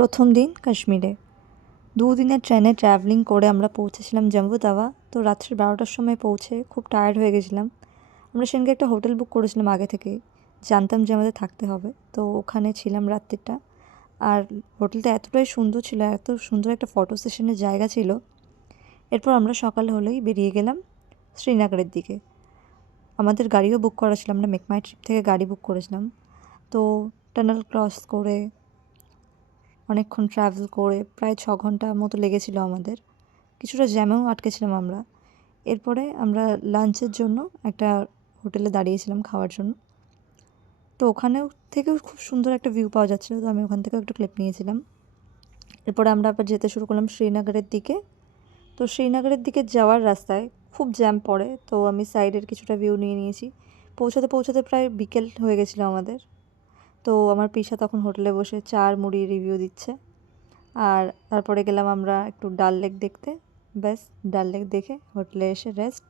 প্রথম দিন কাশ্মীরে। দুদিনের ট্রেনে ট্রাভেলিং করে আমরা পৌঁছেছিলাম জম্মু তাওয়া। তো রাত্রি 12টার সময় পৌঁছে খুব টায়ার্ড হয়ে গেছিলাম। আমরা সেখানে একটা হোটেল বুক করেছিলাম আগে থেকেই, জানতাম যে আমাদের থাকতে হবে। তো ওখানে ছিলাম রাত্রিটা। আর হোটেলটা এতটাই সুন্দর ছিল, এত সুন্দর একটা ফটো সেশনের জায়গা ছিল। এরপর আমরা সকাল হলেই বেরিয়ে গেলাম শ্রীনগরের দিকে। আমাদের গাড়িও বুক করা ছিল, আমরা মেক মাই ট্রিপ থেকে গাড়ি বুক করেছিলাম। তো টানেল ক্রস করে অনেকক্ষণ ট্রাভেল করে প্রায় 6 ঘন্টা মতো লেগেছিল আমাদের। কিছুটা জ্যামেও আটকেছিলাম আমরা। এরপরে আমরা লাঞ্চের জন্য একটা হোটেলে দাঁড়িয়েছিলাম খাওয়ার জন্য। তো ওখানেও থেকেও খুব সুন্দর একটা ভিউ পাওয়া যাচ্ছিলো, তো আমি ওখান থেকেও একটু ক্লিপ নিয়েছিলাম। এরপরে আমরা আবার যেতে শুরু করলাম শ্রীনগরের দিকে। তো শ্রীনগরের দিকে যাওয়ার রাস্তায় খুব জ্যাম পড়ে, তো আমি সাইডের কিছুটা ভিউ নিয়ে নিয়েছি। পৌঁছাতে পৌঁছাতে প্রায় বিকেল হয়ে গেছিলো আমাদের। তো আমার পিসা তখন হোটেলে বসে চা আর মুড়ি রিভিউ দিচ্ছে। আর তারপরে গেলাম আমরা একটু ডাল লেক দেখতে। ব্যাস, ডাল লেক দেখে হোটেলে এসে রেস্ট।